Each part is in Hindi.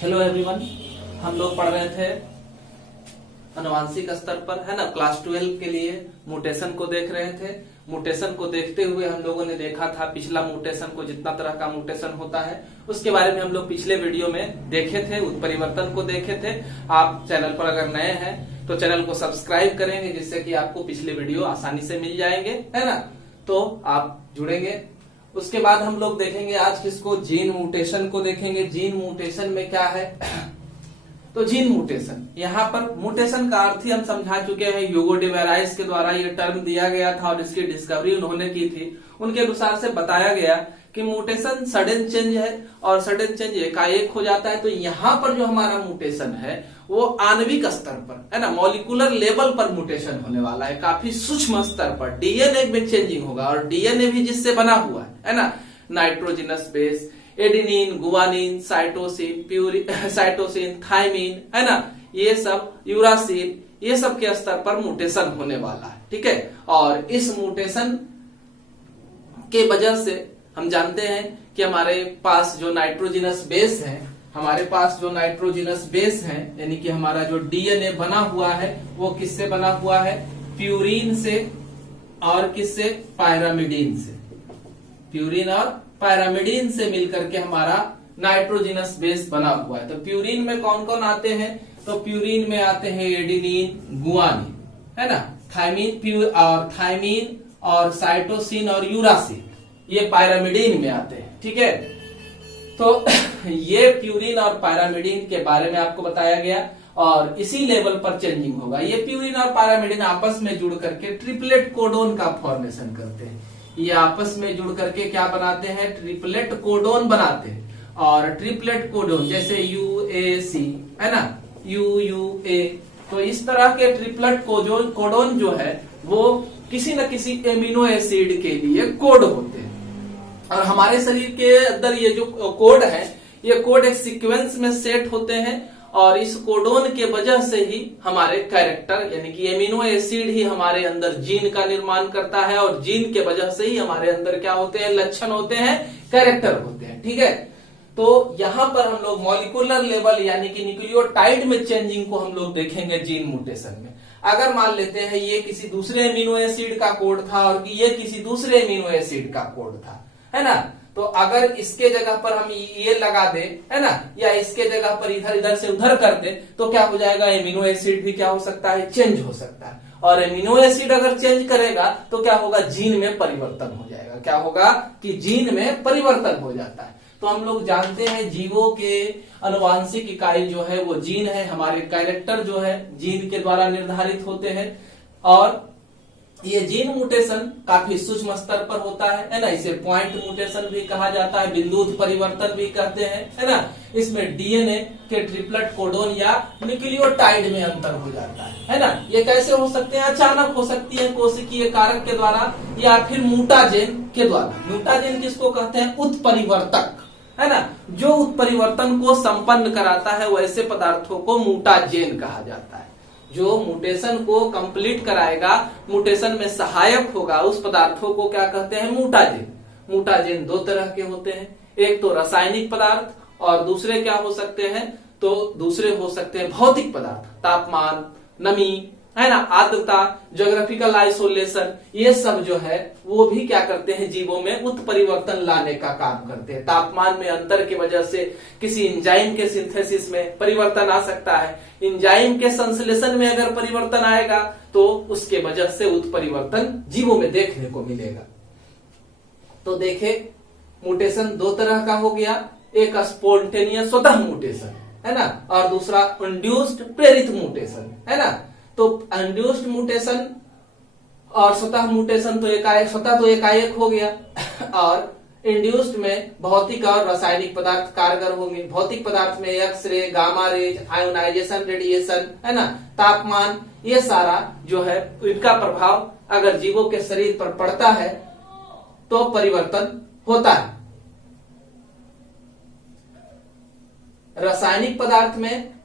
Hello everyone. हम लोग पढ़ रहे थे आनुवांशिक स्तर पर, है ना, क्लास 12 के लिए म्यूटेशन को देख रहे थे। म्यूटेशन को देखते हुए हम लोगों ने देखा था पिछला म्यूटेशन को, जितना तरह का म्यूटेशन होता है उसके बारे में हम लोग पिछले वीडियो में देखे थे, उत्परिवर्तन को देखे थे। आप चैनल पर अगर नए हैं तो चैनल को सब्सक्राइब करेंगे, जिससे कि आपको पिछले वीडियो आसानी से मिल जाएंगे, है ना, तो आप जुड़ेंगे। उसके बाद हम लोग देखेंगे आज किसको, जीन म्यूटेशन को देखेंगे। जीन म्यूटेशन में क्या है तो जीन म्यूटेशन, यहाँ पर म्यूटेशन का अर्थ ही हम समझा चुके हैं। ह्यूगो डी वेराइस के द्वारा ये टर्म दिया गया था और इसकी डिस्कवरी उन्होंने की थी। उनके अनुसार से बताया गया कि म्यूटेशन सडन चेंज है और सडन चेंज एकाएक हो जाता है। तो यहाँ पर जो हमारा म्यूटेशन है वो आणविक स्तर पर, है ना, मॉलिक्यूलर लेवल पर म्यूटेशन होने वाला है, काफी सूक्ष्म स्तर पर। डीएनए में चेंजिंग होगा और डीएनए भी जिससे बना हुआ है ना, nitrogenous base, adenine, guanine, cytosine, thymine, है ना, ये सब, यूरासिल, ये सब के स्तर पर म्यूटेशन होने वाला है। ठीक है, और इस म्यूटेशन के वजह से हम जानते हैं कि हमारे पास जो नाइट्रोजनस बेस है, यानी कि हमारा जो डीएनए बना हुआ है वो किससे बना हुआ है, प्यूरिन से और किससे, पायरामिडीन से। प्यूरिन और पायरामिडीन से मिलकर के हमारा नाइट्रोजनस बेस बना हुआ है। तो प्यूरिन में कौन कौन आते हैं, तो प्यूरिन में आते हैं एडेनिन, गुआनिन, है ना, थाइमिन और साइटोसिन और यूरासिल, ये पायरामिडीन में आते हैं। ठीक है, तो ये प्यूरिन और पायरामिडीन के बारे में आपको बताया गया और इसी लेवल पर चेंजिंग होगा। ये प्यूरिन और पायरामिडीन आपस में जुड़ करके ट्रिपलेट कोडोन का फॉर्मेशन करते हैं। ये आपस में जुड़ करके क्या बनाते हैं, ट्रिपलेट कोडोन बनाते हैं। और ट्रिपलेट कोडोन जैसे UAC, है ना, UUA, तो इस तरह के ट्रिपलेट कोडोन जो है वो किसी न किसी एमिनो एसिड के लिए कोड होते हैं। और हमारे शरीर के अंदर ये जो कोड है, ये कोड एक सीक्वेंस में सेट होते हैं और इस कोडोन के वजह से ही हमारे कैरेक्टर, यानी कि एमिनो एसिड ही हमारे अंदर जीन का निर्माण करता है और जीन के वजह से ही हमारे अंदर क्या होते हैं, लक्षण होते हैं, कैरेक्टर होते हैं। ठीक है, तो यहां पर हम लोग मॉलिक्यूलर लेवल यानी कि न्यूक्लियोटाइड में चेंजिंग को हम लोग देखेंगे जीन म्यूटेशन में। अगर मान लेते हैं ये किसी दूसरे एमिनो एसिड का कोड था और ये किसी दूसरे एमिनो एसिड का कोड था, है ना, तो अगर इसके जगह पर हम ये लगा दे, है ना, या इसके जगह पर इधर से उधर कर दे, तो क्या हो जाएगा, एमिनो एसिड भी क्या हो सकता है, चेंज हो सकता है। और एमिनो एसिड अगर चेंज करेगा तो क्या होगा, जीन में परिवर्तन हो जाएगा। क्या होगा कि जीन में परिवर्तन हो जाता है। तो हम लोग जानते हैं जीवों के आनुवांशिक इकाई जो है वो जीन है। हमारे कैरेक्टर जो है जीन के द्वारा निर्धारित होते हैं और ये जीन म्यूटेशन काफी सूक्ष्म स्तर पर होता है ना। इसे पॉइंट म्यूटेशन भी कहा जाता है, बिंदु परिवर्तन भी कहते हैं, है ना। इसमें डीएनए के ट्रिपलेट कोडोन या न्यूक्लियोटाइड में अंतर हो जाता है ना। ये कैसे हो सकते हैं, अचानक हो सकती है कोशिकीय कारक के द्वारा या फिर म्यूटाजेन के द्वारा। म्यूटाजेन किसको कहते हैं, उत्परिवर्तक, है ना, जो उत्परिवर्तन को संपन्न कराता है वैसे पदार्थों को म्यूटाजेन कहा जाता है। जो म्यूटेशन को कंप्लीट कराएगा, म्यूटेशन में सहायक होगा, उस पदार्थों को क्या कहते हैं, म्यूटाजेन। म्यूटाजेन दो तरह के होते हैं, एक तो रासायनिक पदार्थ और दूसरे क्या हो सकते हैं, तो दूसरे हो सकते हैं भौतिक पदार्थ। तापमान, नमी, है ना, आर्द्रता, ज्योग्राफिकल आइसोलेशन, ये सब जो है वो भी क्या करते हैं, जीवों में उत्परिवर्तन लाने का काम करते हैं। तापमान में अंतर की वजह से किसी एंजाइम के सिंथेसिस में परिवर्तन आ सकता है। एंजाइम के संश्लेषण में अगर परिवर्तन आएगा तो उसके वजह से उत्परिवर्तन जीवों में देखने को मिलेगा। तो देखे, म्यूटेशन दो तरह का हो गया, एक स्पॉन्टेनियस स्वतः म्यूटेशन, है ना, और दूसरा इंड्यूस्ड प्रेरित म्यूटेशन, है ना। तो इंड्यूस्ड म्यूटेशन और स्वतः म्यूटेशन तो एकाएक हो गया और इंड्यूस्ड में भौतिक और रासायनिक पदार्थ कारगर होंगे। भौतिक पदार्थ में x ray, gamma rays, ionisation, radiation, है ना, तापमान, ये सारा जो है इनका प्रभाव अगर जीवों के शरीर पर पड़ता है तो परिवर्तन होता है। रासायनिक पदार्थ में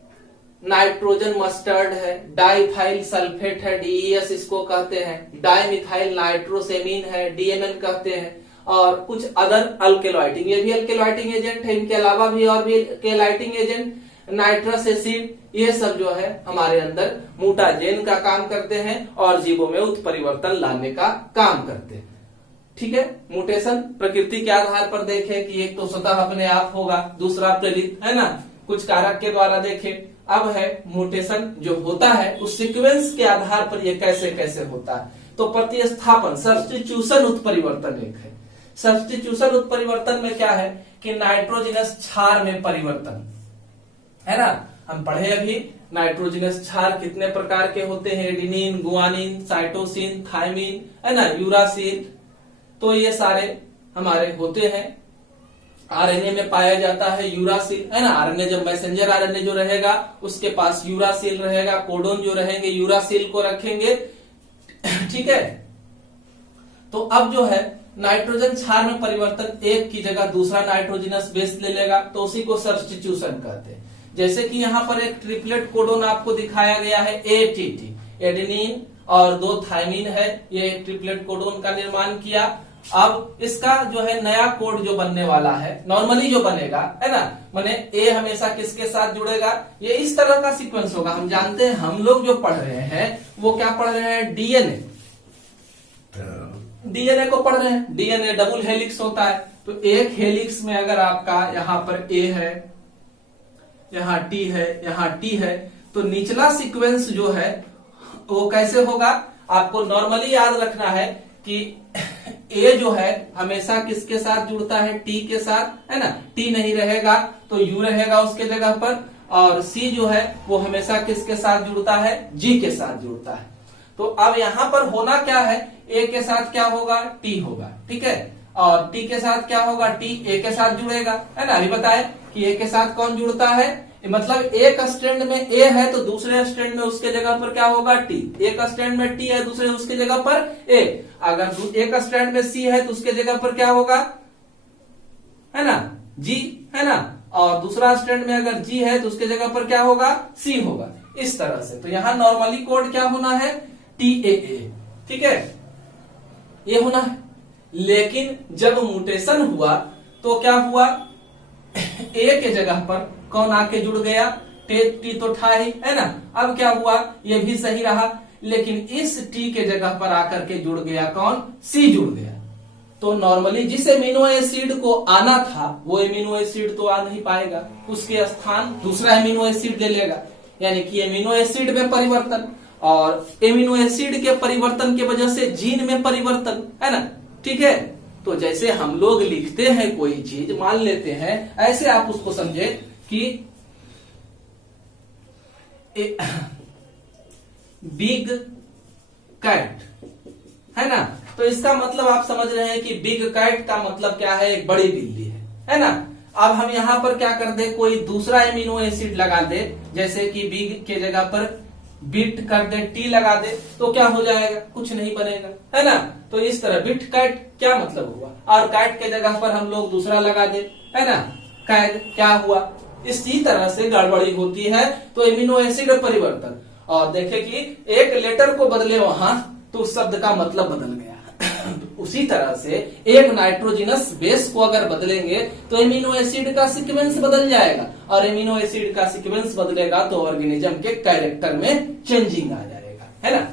नाइट्रोजन मस्टर्ड है, डाइथाइल सल्फेट है, DES इसको कहते हैं, डाइमिथाइल नाइट्रोसेमीन है, DMN कहते हैं, और कुछ अदर अल्केलॉइटिंग, ये भी अल्केलॉइटिंग एजेंट है। इनके अलावा भी और भी अल्केलाइटिंग एजेंट नाइट्रस एसिड, ये सब जो है हमारे अंदर म्यूटाजेन का काम करते हैं और जीवों में उत्परिवर्तन लाने का काम करते हैं। ठीक है, म्यूटेशन प्रकृति के आधार पर देखें कि एक तो स्वतः अपने आप होगा, दूसरा प्रेरित, है ना, कुछ कारक के द्वारा देखें। अब है म्यूटेशन जो होता है उस सीक्वेंस के आधार पर ये कैसे कैसे होता है। तो प्रतिस्थापन, सब्स्टिट्यूशन उत्परिवर्तन एक है। सब्स्टिट्यूशन उत्परिवर्तन में क्या है कि नाइट्रोजनस क्षार में परिवर्तन, है ना, हम पढ़े अभी नाइट्रोजनस क्षार कितने प्रकार के होते हैं, एडेनिन, गुआनिन, साइटोसिन, थायमिन, है ना, यूरासिल, तो ये सारे हमारे होते हैं। आरएनए में पाया जाता है यूरासिल, है ना, आरएनए जब मैसेंजर आरएनए जो रहेगा उसके पास यूरासिल रहेगा, कोडोन जो रहेंगे यूरासिल को रखेंगे। ठीक है, तो अब जो है नाइट्रोजन क्षार में परिवर्तन, एक की जगह दूसरा नाइट्रोजनस बेस ले लेगा, तो उसी को सब्स्टिट्यूशन कहते हैं। जैसे कि यहाँ पर एक ट्रिपलेट कोडोन आपको दिखाया गया है, एटीटी, एडेनिन और 2 थायमिन है, ये ट्रिपलेट कोडोन का निर्माण किया। अब इसका जो है नया कोड जो बनने वाला है, नॉर्मली जो बनेगा, है ना, माने ए हमेशा किसके साथ जुड़ेगा, ये इस तरह का सीक्वेंस होगा। हम जानते हैं, हम लोग जो पढ़ रहे हैं वो क्या पढ़ रहे हैं, डीएनए, डीएनए को पढ़ रहे हैं। डीएनए डबल हेलिक्स होता है, तो एक हेलिक्स में अगर आपका यहाँ पर ए है, यहाँ टी है, यहाँ टी है, तो निचला सीक्वेंस जो है वो कैसे होगा, आपको नॉर्मली याद रखना है कि ए जो है हमेशा किसके साथ जुड़ता है, टी के साथ, है ना, टी नहीं रहेगा तो यू रहेगा उसके जगह पर, और सी जो है वो हमेशा किसके साथ जुड़ता है, जी के साथ जुड़ता है। तो अब यहाँ पर होना क्या है, ए के साथ क्या होगा, टी होगा, ठीक है, और टी के साथ क्या होगा, टी ए के साथ जुड़ेगा, है ना। अभी बताए कि ए के साथ कौन जुड़ता है, मतलब एक स्ट्रैंड में ए है तो दूसरे स्ट्रैंड में उसके जगह पर क्या होगा, टी। एक स्ट्रैंड में टी है, दूसरे उसके जगह पर ए। अगर एक स्ट्रैंड में सी है तो उसके जगह पर क्या होगा, है ना, जी, है ना, और दूसरा स्ट्रैंड में अगर जी है तो उसके जगह पर क्या होगा, सी होगा, इस तरह से। तो यहाँ नॉर्मली कोड क्या होना है, टी ए, ठीक है, ये होना है। लेकिन जब म्यूटेशन हुआ तो क्या हुआ, ए के जगह पर कौन आके जुड़ गया, टी तो था ही, है ना। अब क्या हुआ, ये भी सही रहा, लेकिन इस टी के जगह पर आकर के जुड़ गया कौन, सी जुड़ गया। तो नॉर्मली जिस एमिनो एसिड को आना था वो एमिनो एसिड तो आ नहीं पाएगा, उसके स्थान दूसरा एमिनो एसिड ले लेगा, यानी कि एमिनो एसिड में परिवर्तन, और एमिनो एसिड के परिवर्तन की वजह से जीन में परिवर्तन, है ना, ठीक है। तो जैसे हम लोग लिखते हैं कोई चीज, मान लेते हैं, ऐसे आप उसको समझे कि बिग कैट, है ना, तो इसका मतलब आप समझ रहे हैं कि बिग कैट का मतलब क्या है, एक बड़ी बिल्ली है ना। अब हम यहां पर क्या कर दे, कोई दूसरा एमिनो एसिड लगा दे, जैसे कि बिग के जगह पर बिट कर दे, टी लगा दे, तो क्या हो जाएगा, कुछ नहीं बनेगा, है ना। तो इस तरह बिट कैट क्या मतलब हुआ, और कैट के जगह पर हम लोग दूसरा लगा दे, है ना, कैट क्या हुआ, इसी तरह से गड़बड़ी होती है। तो एमिनो एसिड परिवर्तन, और देखे कि एक लेटर को बदले वहां तो उस शब्द का मतलब बदल गया। उसी तरह से एक नाइट्रोजनस बेस को अगर बदलेंगे तो एमिनो एसिड का सीक्वेंस बदल जाएगा, और एमिनो एसिड का सीक्वेंस बदलेगा तो ऑर्गेनिज्म के कैरेक्टर में चेंजिंग आ जाएगा, है ना।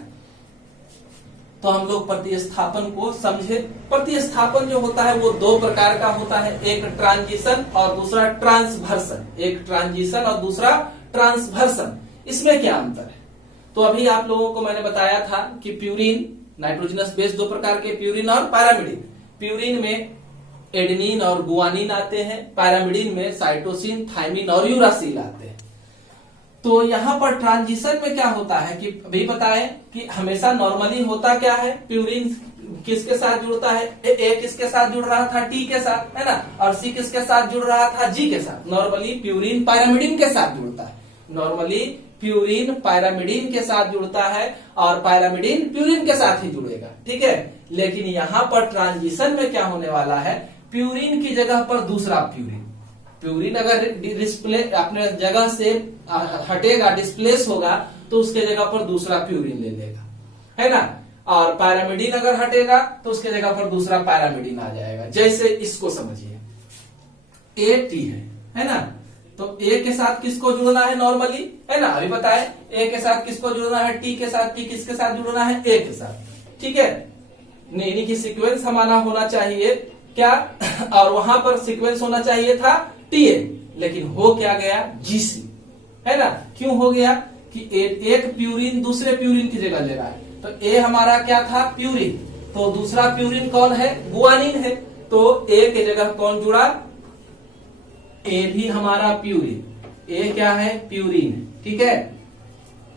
तो हम लोग प्रतिस्थापन को समझे। प्रतिस्थापन जो होता है वो 2 प्रकार का होता है, एक ट्रांजिशन और दूसरा ट्रांसवर्सन। एक ट्रांजिशन और दूसरा ट्रांसवर्सन, इसमें क्या अंतर है। तो अभी आप लोगों को मैंने बताया था कि प्यूरिन, नाइट्रोजनस बेस 2 प्रकार के, प्यूरिन और पैरामिडिन। प्यूरिन में एडेनिन और गुआनिन आते हैं, पैरामिडिन में साइटोसिन, थायमिन और यूरासिल आते हैं। तो यहाँ पर ट्रांजिशन में क्या होता है कि अभी बताएं कि हमेशा नॉर्मली होता क्या है, प्यूरिन किसके साथ जुड़ता है, ए किसके साथ जुड़ रहा था, टी के साथ, है ना, और सी किसके साथ जुड़ रहा था, जी के साथ। नॉर्मली प्यूरिन पैरामिडिन के साथ जुड़ता है, नॉर्मली प्यूरिन पैरामिडिन के साथ जुड़ता है, और पैरामिडिन प्यूरिन के साथ ही जुड़ेगा, ठीक है। लेकिन यहाँ पर ट्रांजिशन में क्या होने वाला है, प्यूरिन की जगह पर दूसरा प्यूरिन, प्यूरिन अगर डिस्प्ले अपने जगह से हटेगा, डिस्प्लेस होगा, तो उसके जगह पर दूसरा प्यूरिन ले लेगा, है ना। और पैरामिडिन अगर हटेगा तो उसके जगह पर दूसरा पैरामिडिन आ जाएगा। जैसे इसको समझिए, ए टी है ना, तो ए के साथ किसको जुड़ना है नॉर्मली, है ना, अभी बताए ए के साथ किसको जुड़ना है, टी के साथ, टी किसके साथ जुड़ना है, ए के साथ, ठीक है। इन्हीं की सीक्वेंस हमारा होना चाहिए क्या, और वहां पर सीक्वेंस होना चाहिए था टी ए, लेकिन हो क्या गया जीसी, है ना। क्यों हो गया कि एक प्यूरिन दूसरे प्यूरिन की जगह ले रहा है, तो ए हमारा क्या था प्यूरिन, तो दूसरा प्यूरिन कौन है, गुआनिन है, तो ए के जगह कौन जुड़ा, ए भी हमारा प्यूरिन, ए क्या है प्यूरिन है, ठीक है।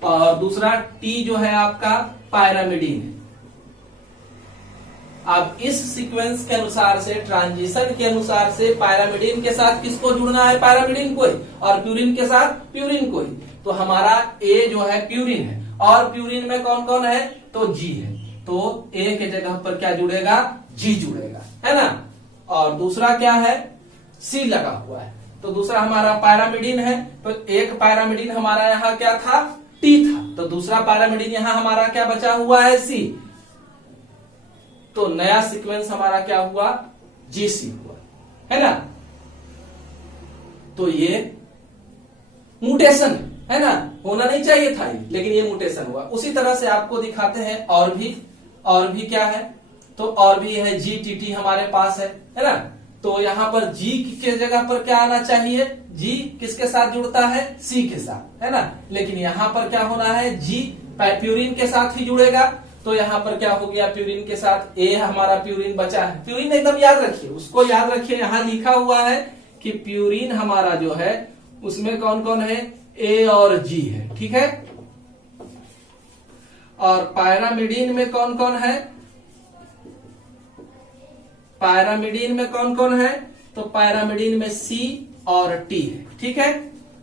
और दूसरा टी जो है आपका पायरामिडीन है। अब इस सीक्वेंस के अनुसार से, ट्रांजिशन के अनुसार से पायरामिडीन के साथ किसको जुड़ना है, पायरामिडीन को ही, और प्यूरिन के साथ प्यूरिन को ही। तो हमारा ए जो है प्यूरिन है, और प्यूरिन में कौन कौन है, तो जी है, तो ए के जगह पर क्या जुड़ेगा, जी जुड़ेगा, है ना। और दूसरा क्या है, सी लगा हुआ है, तो दूसरा हमारा पायरामिडीन है, तो एक पायरामिडीन हमारा यहाँ क्या था, टी था, तो दूसरा पायरामिडीन यहाँ हमारा क्या बचा हुआ है, सी, तो नया सीक्वेंस हमारा क्या हुआ, जीसी हुआ, है ना। तो ये म्यूटेशन है ना, होना नहीं चाहिए था ये, लेकिन ये म्यूटेशन हुआ। उसी तरह से आपको दिखाते हैं और भी क्या है, तो और भी है जी टी टी हमारे पास है ना। तो यहाँ पर जी के जगह पर क्या आना चाहिए, जी किसके साथ जुड़ता है, सी के साथ, है ना, लेकिन यहाँ पर क्या होना है, जी प्यूरिन के साथ ही जुड़ेगा, तो यहाँ पर क्या हो गया, प्यूरिन के साथ ए हमारा प्यूरिन बचा है। प्यूरिन एकदम याद रखिए, उसको याद रखिए, यहाँ लिखा हुआ है कि प्यूरिन हमारा जो है उसमें कौन कौन है, ए और जी है, ठीक है। और पायरामिडीन में कौन कौन है, पायरामिडीन में कौन कौन है, तो पायरामिडीन में सी और टी है, ठीक है।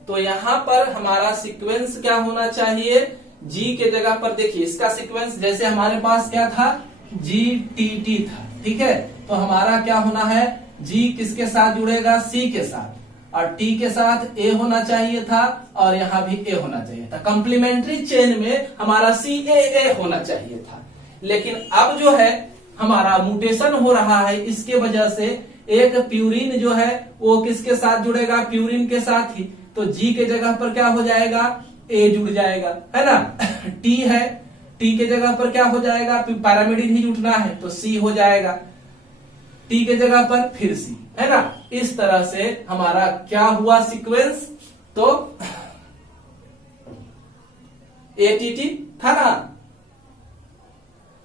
तो यहाँ पर हमारा सीक्वेंस क्या होना चाहिए, जी के जगह पर देखिए इसका सीक्वेंस जैसे हमारे पास क्या था, जी टी टी था, ठीक है। तो हमारा क्या होना है, जी किसके साथ जुड़ेगा, सी के साथ, और टी के साथ ए होना चाहिए था, और यहाँ भी ए होना चाहिए था। कंप्लीमेंट्री चेन में हमारा सी ए होना चाहिए था, लेकिन अब जो है हमारा म्यूटेशन हो रहा है, इसके वजह से एक प्यूरिन जो है वो किसके साथ जुड़ेगा, प्यूरिन के साथ ही, तो जी के जगह पर क्या हो जाएगा, ए जुड़ जाएगा, है ना। टी है, टी के जगह पर क्या हो जाएगा, पैरामिडीन ही जुटना है, तो सी हो जाएगा, टी के जगह पर फिर सी, है ना। इस तरह से हमारा क्या हुआ सीक्वेंस, तो एटीटी था ना,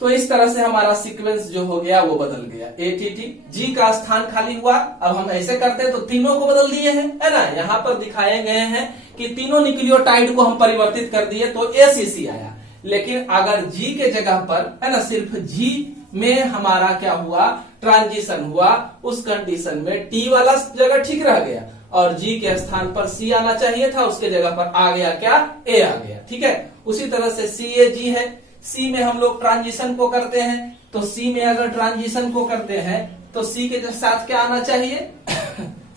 तो इस तरह से हमारा सीक्वेंस जो हो गया वो बदल गया, एटीटी, जी का स्थान खाली हुआ। अब हम ऐसे करते हैं तो तीनों को बदल दिए हैं, है ना। यहाँ पर दिखाए गए हैं कि तीनों न्यूक्लियोटाइड को हम परिवर्तित कर दिए तो एसीसी आया, लेकिन अगर जी के जगह पर, है ना, सिर्फ जी में हमारा क्या हुआ, ट्रांजिशन हुआ, उस कंडीशन में टी वाला जगह ठीक रह गया और जी के स्थान पर सी आना चाहिए था, उसके जगह पर आ गया क्या, ए आ गया, ठीक है। उसी तरह से सी ए जी है, सी में हम लोग ट्रांजिशन को करते हैं, तो सी में अगर ट्रांजिशन को करते हैं तो सी के साथ क्या आना चाहिए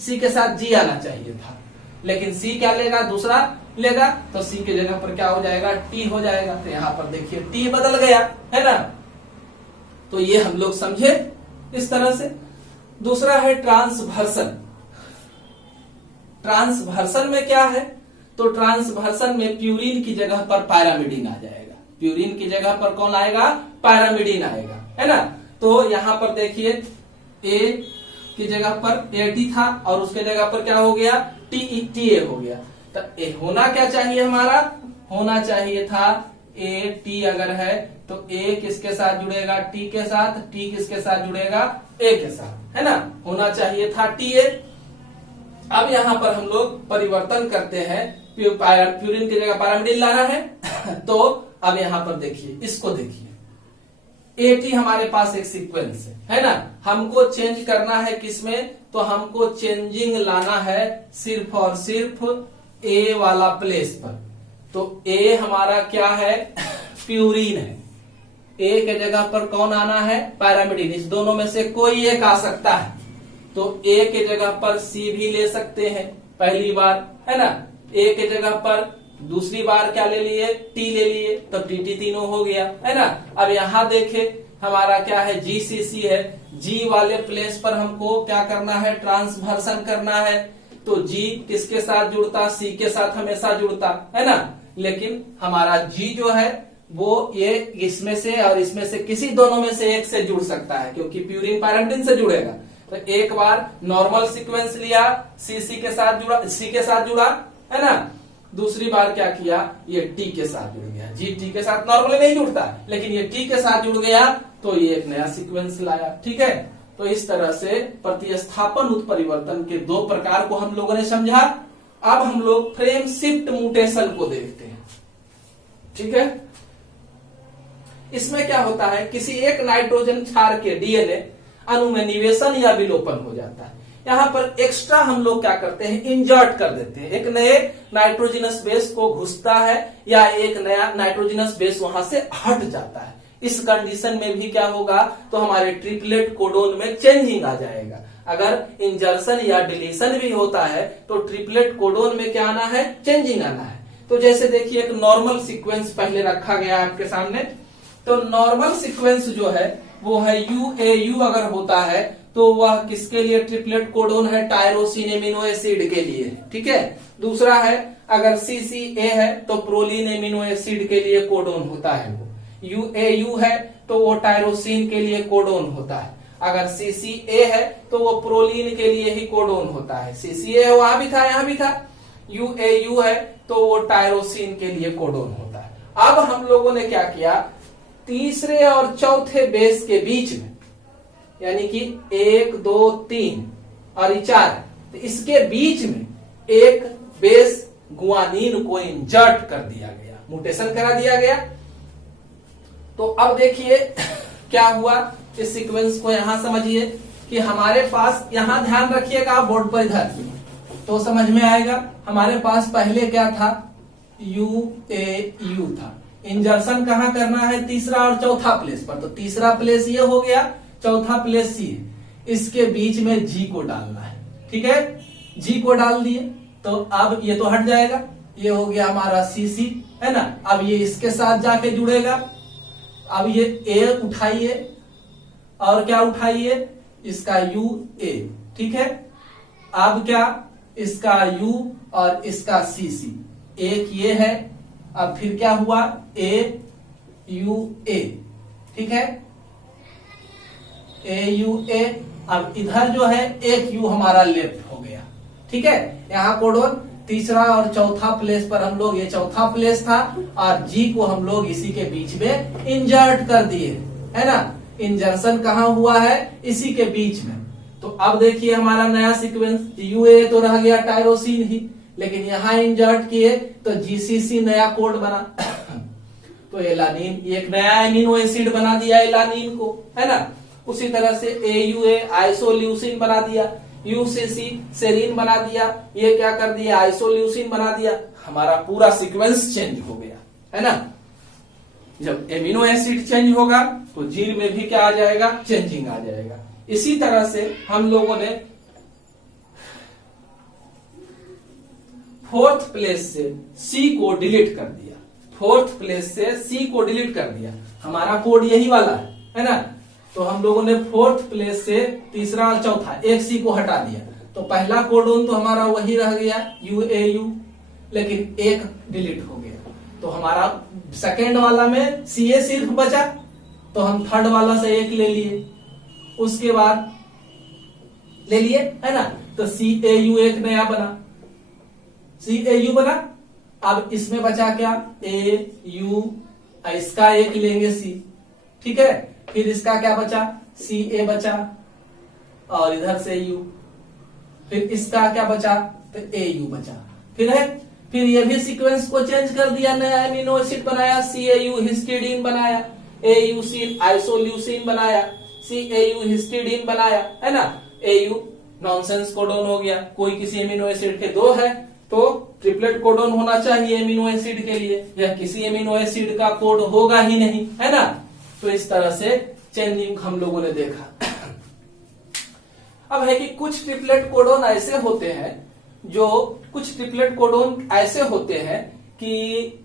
सी के साथ जी आना चाहिए था, लेकिन सी क्या लेगा, दूसरा लेगा, तो सी के जगह पर क्या हो जाएगा, टी हो जाएगा। तो यहाँ पर देखिए टी बदल गया, है ना। तो ये हम लोग समझे इस तरह से। दूसरा है ट्रांसवर्सन। ट्रांसवर्सन में क्या है, तो ट्रांसवर्सन में प्यूरिन की जगह पर पैरामिडीन आ जाएगा, प्यूरिन की जगह पर कौन आएगा, पैरामिडीन आएगा, है ना। तो यहाँ पर देखिए ए की जगह पर एटी था और उसके जगह पर क्या हो गया, टी ए हो गया। तो ए होना क्या चाहिए, हमारा होना चाहिए था ए टी अगर है तो ए किसके साथ जुड़ेगा, टी के साथ, टी किसके साथ जुड़ेगा, ए के साथ, है ना। होना चाहिए था टी ए। अब यहाँ पर हम लोग परिवर्तन करते हैं, प्यूरिन की जगह पैरामिडीन लाना है तो अब यहाँ पर देखिए, इसको देखिए, एटी हमारे पास एक सीक्वेंस है ना, हमको चेंज करना है किसमें, तो हमको चेंजिंग लाना है सिर्फ और सिर्फ ए वाला प्लेस पर। तो ए हमारा क्या है, प्यूरिन है, ए के जगह पर कौन आना है, पैरामिडीन, इस दोनों में से कोई एक आ सकता है। तो ए के जगह पर सी भी ले सकते हैं पहली बार, है ना, ए के जगह पर दूसरी बार क्या ले लिए, टी ले लिए, तो टी तीनों हो गया, है ना। अब यहाँ देखे हमारा क्या है, जीसीसी है, जी वाले प्लेस पर हमको क्या करना है, ट्रांसवर्सन करना है। तो जी किसके साथ जुड़ता, सी के साथ हमेशा जुड़ता है ना। लेकिन हमारा जी जो है वो ये इसमें से और इसमें से किसी दोनों में से एक से जुड़ सकता है, क्योंकि प्यूरिन पैरामिडिन से जुड़ेगा। तो एक बार नॉर्मल सीक्वेंस लिया, सी के साथ जुड़ा है ना। दूसरी बार क्या किया, ये टी के साथ जुड़ गया। जी टी के साथ नॉर्मली नहीं जुड़ता, लेकिन ये टी के साथ जुड़ गया तो ये एक नया सीक्वेंस लाया। ठीक है, तो इस तरह से प्रतिस्थापन उत्परिवर्तन के दो प्रकार को हम लोगों ने समझा। अब हम लोग फ्रेम शिफ्ट म्यूटेशन को देखते हैं। ठीक है, इसमें क्या होता है, किसी एक नाइट्रोजन क्षार के डीएनए अणु में निवेशन या विलोपन हो जाता है। यहाँ पर एक्स्ट्रा हम लोग क्या करते हैं, इंजर्ट कर देते हैं। एक नए नाइट्रोजनस बेस को घुसता है या एक नया नाइट्रोजनस बेस वहां से हट जाता है। इस कंडीशन में भी क्या होगा, तो हमारे ट्रिपलेट कोडोन में चेंजिंग आ जाएगा। अगर इंजर्शन या डिलीशन भी होता है तो ट्रिपलेट कोडोन में क्या आना है, चेंजिंग आना है। तो जैसे देखिए एक नॉर्मल सीक्वेंस पहले रखा गया है आपके सामने। तो नॉर्मल सीक्वेंस जो है वो है UAU अगर होता है तो वह किसके लिए ट्रिपलेट कोडोन है, टायरोसिन एमिनो एसिड के लिए। ठीक है, दूसरा है अगर CCA है तो प्रोलीन एमिनो एसिड के लिए कोडोन होता है। वो UAU है तो वो टायरोसिन के लिए कोडोन होता है। अगर CCA है तो वो प्रोलीन के लिए ही कोडोन होता है। CCA है वहां भी था, यहां भी था। UAU है तो वो टायरोसिन के लिए कोडोन होता है। अब हम लोगों ने क्या किया, तीसरे और चौथे बेस के बीच में, यानी कि 1 2 3 और 4, तो इसके बीच में एक बेस गुआनिन को इंजर्ट कर दिया गया, म्यूटेशन करा दिया गया। तो अब देखिए क्या हुआ, इस सीक्वेंस को यहां समझिए कि हमारे पास, यहां ध्यान रखिएगा आप बोर्ड पर इधर, तो समझ में आएगा। हमारे पास पहले क्या था, UAU था। इंजर्शन कहां करना है, तीसरा और चौथा प्लेस पर। तो तीसरा प्लेस ये हो गया, चौथा प्लेस सी है। इसके बीच में जी को डालना है। ठीक है, जी को डाल दिए तो अब ये तो हट जाएगा, ये हो गया हमारा CC है ना। अब ये इसके साथ जाके जुड़ेगा। अब ये A उठाइए और क्या उठाइए, इसका UA। ठीक है, अब क्या, इसका U और इसका CC, एक ये है। अब फिर क्या हुआ, AUA। ठीक है, AUA। अब इधर जो है एक U हमारा लेफ्ट हो गया। ठीक है, यहाँ कोडोन तीसरा और चौथा प्लेस पर हम लोग, ये चौथा प्लेस था और जी को हम लोग इसी के बीच में इंजर्ट कर दिए है ना। इंजर्शन कहाँ हुआ है, इसी के बीच में। तो अब देखिए हमारा नया सीक्वेंस, UA तो रह गया टायरोसिन ही, लेकिन यहां इंजर्ट किए तो GCC नया कोड बना। तो एलानिन, एक नया एमिनो एसिड बना दिया एलानिन को, है ना। उसी तरह से AUA आइसोल्यूसिन बना दिया, UCC सेरीन बना दिया, ये क्या कर दिया, आइसोल्यूसिन बना दिया। हमारा पूरा सीक्वेंस चेंज हो गया, है ना। जब एमिनो एसिड चेंज होगा तो जीन में भी क्या आ जाएगा, चेंजिंग आ जाएगा। इसी तरह से हम लोगों ने फोर्थ प्लेस से C को डिलीट कर दिया। फोर्थ प्लेस से C को डिलीट कर दिया, हमारा कोड यही वाला है ना। तो हम लोगों ने फोर्थ प्लेस से तीसरा और चौथा एक C को हटा दिया। तो पहला कोडोन तो हमारा वही रह गया UAU, लेकिन एक डिलीट हो गया। तो हमारा सेकेंड वाला में CA सिर्फ बचा, तो हम थर्ड वाला से एक ले लिए, उसके बाद ले लिए, है ना। तो CAU एक नया बना, CAU बना। अब इसमें बचा क्या, AU, इसका एक लेंगे C। ठीक है, फिर इसका क्या बचा, CA बचा और इधर से U। फिर इसका क्या बचा, तो AU बचा। फिर है, फिर ये भी सीक्वेंस को चेंज कर दिया, नया एमिनो एसिड बनाया, CAU हिस्टिडीन बनाया, AUC आइसोल्यूसिन बनाया, CAU हिस्टिडीन बनाया, है ना। AU नॉनसेंस कोडोन हो गया, कोई किसी एमिनो एसिड के दो है तो ट्रिपलेट कोडोन होना चाहिए एमिनो एसिड के लिए, यह किसी एमिनो एसिड का कोड होगा ही नहीं, है ना। तो इस तरह से चेंजिंग हम लोगों ने देखा। अब है कि कुछ ट्रिपलेट कोडोन ऐसे होते हैं, जो कुछ ट्रिपलेट कोडोन ऐसे होते हैं कि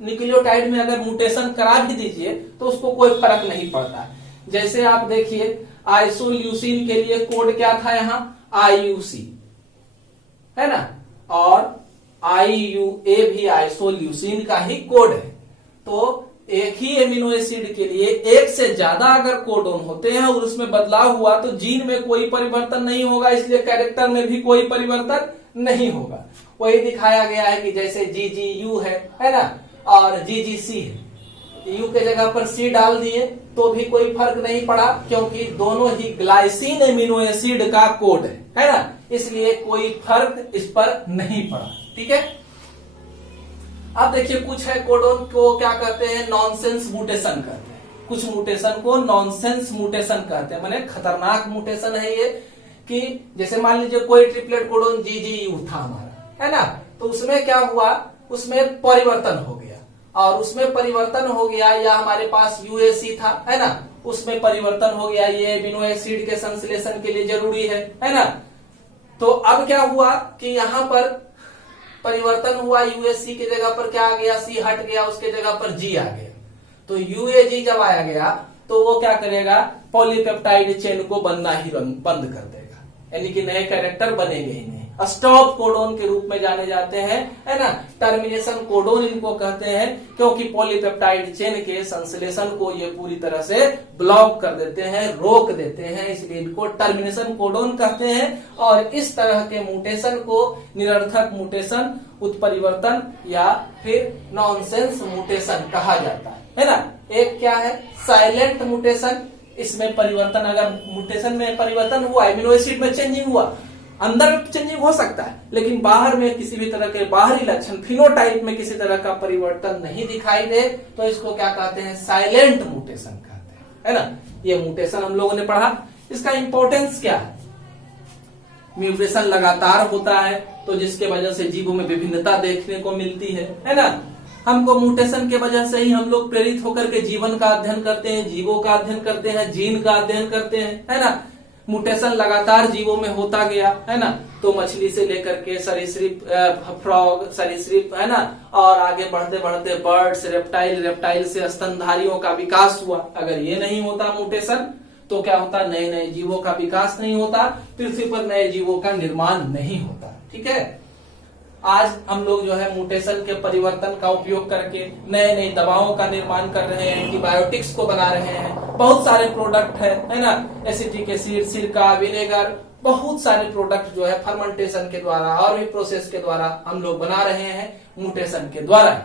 न्यूक्लियोटाइड में अगर म्यूटेशन करा भी दीजिए तो उसको कोई फर्क नहीं पड़ता। जैसे आप देखिए आइसोल्यूसिन के लिए कोड क्या था, यहाँ IUC, है ना, और IUA भी आइसोल्यूसिन का ही कोड है। तो एक ही एमिनो एसिड के लिए एक से ज्यादा अगर कोडोन होते हैं और उसमें बदलाव हुआ तो जीन में कोई परिवर्तन नहीं होगा, इसलिए कैरेक्टर में भी कोई परिवर्तन नहीं होगा। वही दिखाया गया है कि जैसे GGU है ना, और GGC है, यू के जगह पर C डाल दिए तो भी कोई फर्क नहीं पड़ा, क्योंकि दोनों ही ग्लाइसिन एमिनो एसिड का कोड है ना, इसलिए कोई फर्क इस पर नहीं पड़ा। ठीक है, अब देखिए कुछ है कोडोन को क्या कहते हैं, नॉनसेंस म्यूटेशन कहते हैं। कुछ म्यूटेशन को नॉनसेंस म्यूटेशन कहते हैं, माने खतरनाक म्यूटेशन है ये, कि जैसे मान लीजिए कोई ट्रिपलेट कोडोन GGU था हमारा, है ना, तो उसमें क्या हुआ, उसमें परिवर्तन हो गया, और उसमें परिवर्तन हो गया, या हमारे पास UAC था, है ना, उसमें परिवर्तन हो गया, ये एमिनो एसिड के संश्लेषण के लिए जरूरी है ना। तो अब क्या हुआ कि यहाँ पर परिवर्तन हुआ, UAC की जगह पर क्या आ गया, C हट गया, उसके जगह पर G आ गया। तो UAG जब आया गया तो वो क्या करेगा, पॉलीपेप्टाइड चेन को बनना ही बंद कर देगा, यानी कि नए कैरेक्टर बनेंगे ही नहीं। स्टॉप कोडोन के रूप में जाने जाते हैं, है ना, टर्मिनेशन कोडोन इनको कहते हैं, क्योंकि पॉलीपेप्टाइड चेन के संश्लेषण को ये पूरी तरह से ब्लॉक कर देते हैं, रोक देते हैं, इसलिए इनको टर्मिनेशन कोडोन कहते हैं। और इस तरह के म्यूटेशन को निरर्थक म्यूटेशन, उत्परिवर्तन या फिर नॉनसेंस म्यूटेशन कहा जाता है ना। एक क्या है, साइलेंट म्यूटेशन, इसमें परिवर्तन, अगर म्यूटेशन में परिवर्तन हुआ, एमिनो एसिड में चेंजिंग हुआ, अंदर चेंजिंग हो सकता है, लेकिन बाहर में किसी भी तरह के बाहरी लक्षण, फिनोटाइप में किसी तरह का परिवर्तन नहीं दिखाई दे, तो इसको क्या कहते हैं, साइलेंट म्यूटेशन कहते हैं, है ना। ये म्यूटेशन हम लोगों ने पढ़ा। इसका इंपॉर्टेंस क्या है, म्यूटेशन लगातार होता है तो जिसके वजह से जीवों में विभिन्नता देखने को मिलती है ना। हमको म्यूटेशन के वजह से ही हम लोग प्रेरित होकर के जीवन का अध्ययन करते हैं, जीवों का अध्ययन करते हैं, जीन का अध्ययन करते हैं, है ना। म्यूटेशन लगातार जीवों में होता गया, है ना, तो मछली से लेकर के सरीसृप, फ्रॉग, सरीसृप, है ना, और आगे बढ़ते बढ़ते बर्ड्स, रेप्टाइल से स्तनधारियों का विकास हुआ। अगर ये नहीं होता म्यूटेशन तो क्या होता, नए नए जीवों का विकास नहीं होता, पृथ्वी पर नए जीवों का निर्माण नहीं होता। ठीक है, आज हम लोग जो है म्यूटेशन के परिवर्तन का उपयोग करके नए नई दवाओं का निर्माण कर रहे हैं, एंटीबायोटिक्स को बना रहे हैं, बहुत सारे प्रोडक्ट है ना, एसिटिक एसिड, सिरका, विनेगर, बहुत सारे प्रोडक्ट जो है फर्मेंटेशन के द्वारा और भी प्रोसेस के द्वारा हम लोग बना रहे हैं, म्यूटेशन के द्वारा।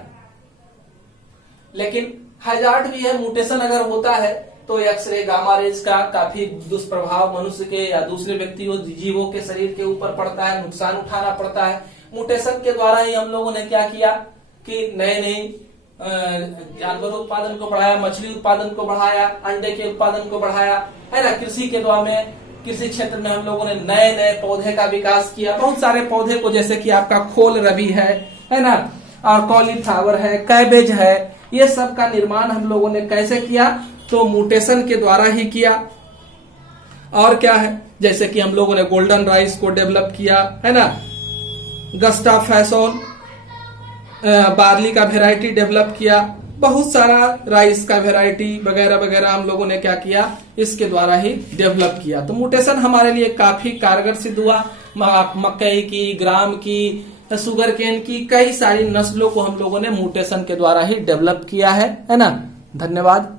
लेकिन हैजार्ड भी है, म्यूटेशन अगर होता है तो एक्सरे, गामा रेज का काफी दुष्प्रभाव मनुष्य के या दूसरे व्यक्तियों, जीवों के शरीर के ऊपर पड़ता है, नुकसान उठाना पड़ता है। म्यूटेशन के द्वारा ही हम लोगों ने क्या किया कि नए नए जानवर उत्पादन को बढ़ाया, मछली उत्पादन को बढ़ाया, अंडे के उत्पादन को बढ़ाया, है ना। कृषि के द्वारा में, कृषि क्षेत्र में हम लोगों ने नए नए पौधे का विकास किया, बहुत सारे पौधे को, जैसे कि आपका खोल रबी है ना, और कॉलीफ्लावर है, कैबेज है, ये सब का निर्माण हम लोगों ने कैसे किया, तो म्यूटेशन के द्वारा ही किया। और क्या है, जैसे कि हम लोगों ने गोल्डन राइस को डेवलप किया, है ना, गस्टा फैसोन बार्ली का वेराइटी डेवलप किया, बहुत सारा राइस का वेराइटी वगैरह वगैरह हम लोगों ने क्या किया, इसके द्वारा ही डेवलप किया। तो म्यूटेशन हमारे लिए काफी कारगर सिद्ध हुआ। मकई की, ग्राम की, शुगर केन की, कई सारी नस्लों को हम लोगों ने म्यूटेशन के द्वारा ही डेवलप किया है ना। धन्यवाद।